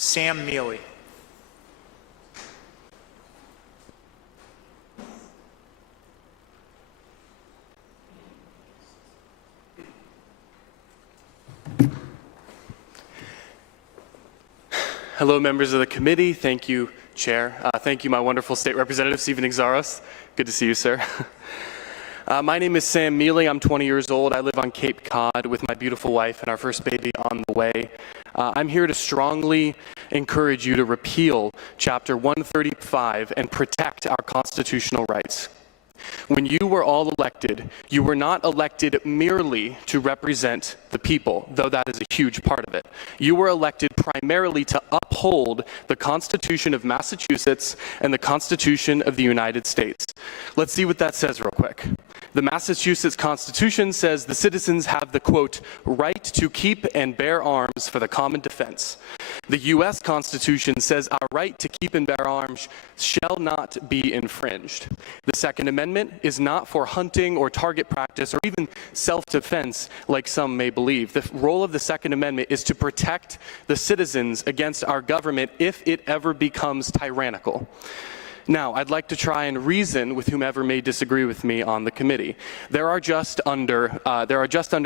Sam Miele. Hello, members of the committee. Thank you, Chair. Thank you, my wonderful state representative, Stephen Exaros. Good to see you, sir. My name is Sam Miele. I'm 20 years old. I live on Cape Cod with my beautiful wife and our first baby on the way. I'm here to strongly encourage you to repeal Chapter 135 and protect our constitutional rights. When you were all elected, you were not elected merely to represent the people, though that is a huge part of it. You were elected primarily to uphold the Constitution of Massachusetts and the Constitution of the United States. Let's see what that says real quick. The Massachusetts Constitution says the citizens have the, quote, right to keep and bear arms for the common defense. The U.S. Constitution says our right to keep and bear arms shall not be infringed. The Second Amendment is not for hunting or target practice or even self-defense like some may believe. The role of the Second Amendment is to protect the citizens against our government if it ever becomes tyrannical. Now, I'd like to try and reason with whomever may disagree with me on the committee. There are just under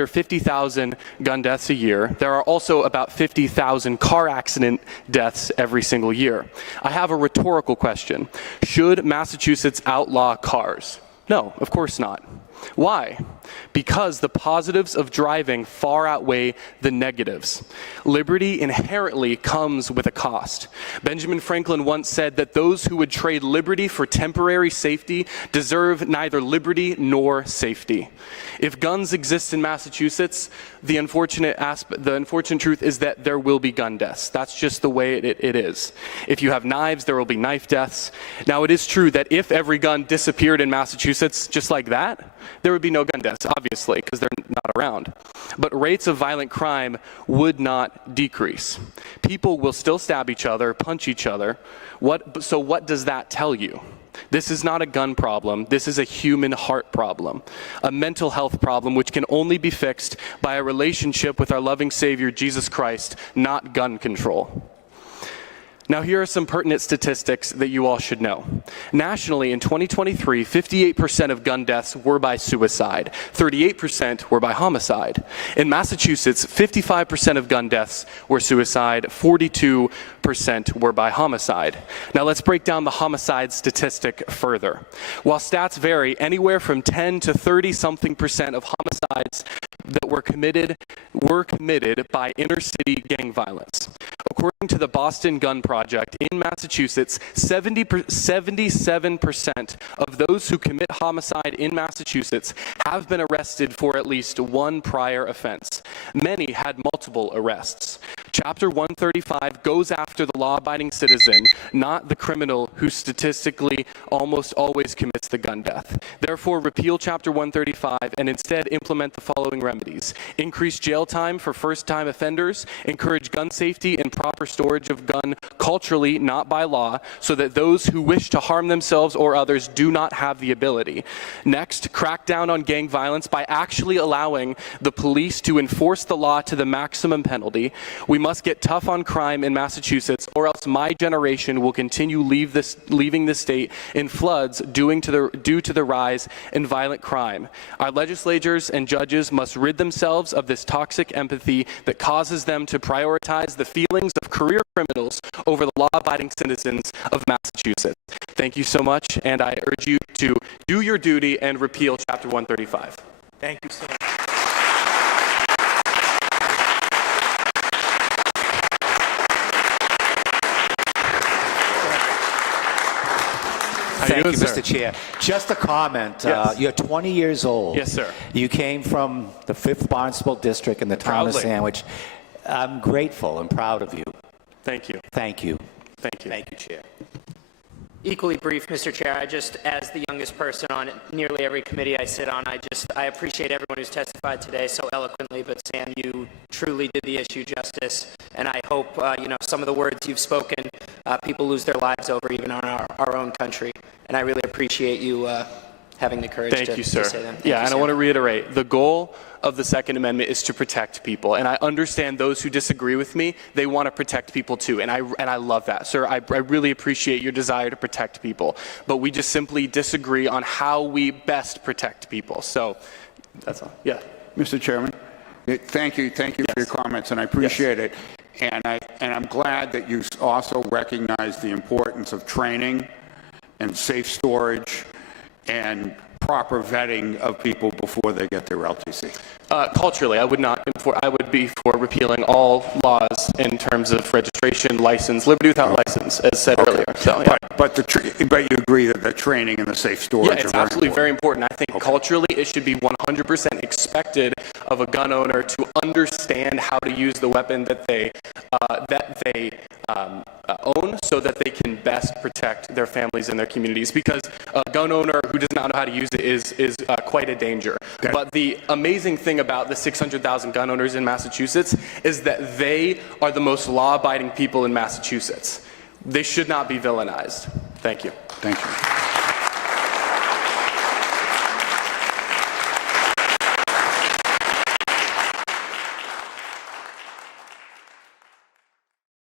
50,000 gun deaths a year. There are also about 50,000 car accident deaths every single year. I have a rhetorical question. Should Massachusetts outlaw cars? No, of course not. Why? Because the positives of driving far outweigh the negatives. Liberty inherently comes with a cost. Benjamin Franklin once said that those who would trade liberty for temporary safety deserve neither liberty nor safety. If guns exist in Massachusetts, the unfortunate truth is that there will be gun deaths. That's just the way it is. If you have knives, there will be knife deaths. Now, it is true that if every gun disappeared in Massachusetts just like that, there would be no gun deaths, obviously, because they're not around. But rates of violent crime would not decrease. People will still stab each other, punch each other. So what does that tell you? This is not a gun problem. This is a human heart problem, a mental health problem which can only be fixed by a relationship with our loving Savior, Jesus Christ, not gun control. Now, here are some pertinent statistics that you all should know. Nationally, in 2023, 58% of gun deaths were by suicide. 38% were by homicide. In Massachusetts, 55% of gun deaths were suicide. 42% were by homicide. Now, let's break down the homicide statistic further. While stats vary, anywhere from 10 to 30-something% of homicides that were committed by inner-city gang violence. According to the Boston Gun Project, in Massachusetts, 77% of those who commit homicide in Massachusetts have been arrested for at least one prior offense. Many had multiple arrests. Chapter 135 goes after the law-abiding citizen, not the criminal who statistically almost always commits the gun death. Therefore, repeal Chapter 135 and instead implement the following remedies. Increase jail time for first-time offenders, encourage gun safety and proper storage of gun culturally, not by law, so that those who wish to harm themselves or others do not have the ability. Next, crack down on gang violence by actually allowing the police to enforce the law to the maximum penalty. We must get tough on crime in Massachusetts, or else my generation will continue leaving the state in floods due to the rise in violent crime. Our legislators and judges must rid themselves of this toxic empathy that causes them to prioritize the feelings of career criminals over the law-abiding citizens of Massachusetts. Thank you so much, and I urge you to do your duty and repeal Chapter 135. Thank you so much. Thank you, Mr. Chair. Just a comment. Yes. You're 20 years old. Yes, sir. You came from the 5th Barnstable District in the town Proudly. of Sandwich. I'm grateful and proud of you. Thank you. Thank you. Thank you. Thank you, Chair. Equally brief, Mr. Chair. I just, as the youngest person on nearly every committee I sit on, I appreciate everyone who's testified today so eloquently, but Sam, you truly did the issue justice, and I hope, some of the words you've spoken, people lose their lives over, even on our own country, and I really appreciate you having the courage Thank to, you, sir. to say them. Thank Yeah, you, and I Sam. want to reiterate, the goal of the Second Amendment is to protect people, and I understand those who disagree with me, they want to protect people too, and I love that. Sir, I really appreciate your desire to protect people, but we just simply disagree on how we best protect people. So, that's all. Yeah. Mr. Chairman, thank you for your comments, and I appreciate it. And I'm glad that you also recognize the importance of training and safe storage and proper vetting of people before they get their LTC. Culturally, I would be for repealing all laws in terms of registration, license, liberty without license, as said earlier. So, yeah. But you agree that the training and the safe storage Yeah, it's are absolutely very important. I think culturally it should be 100% expected of a gun owner to understand how to use the weapon that they own so that they can best protect their families and their communities, because a gun owner who does not know how to use it is quite a danger. Okay. But the amazing thing about the 600,000 gun owners in Massachusetts is that they are the most law-abiding people in Massachusetts. They should not be villainized. Thank you. Thank you.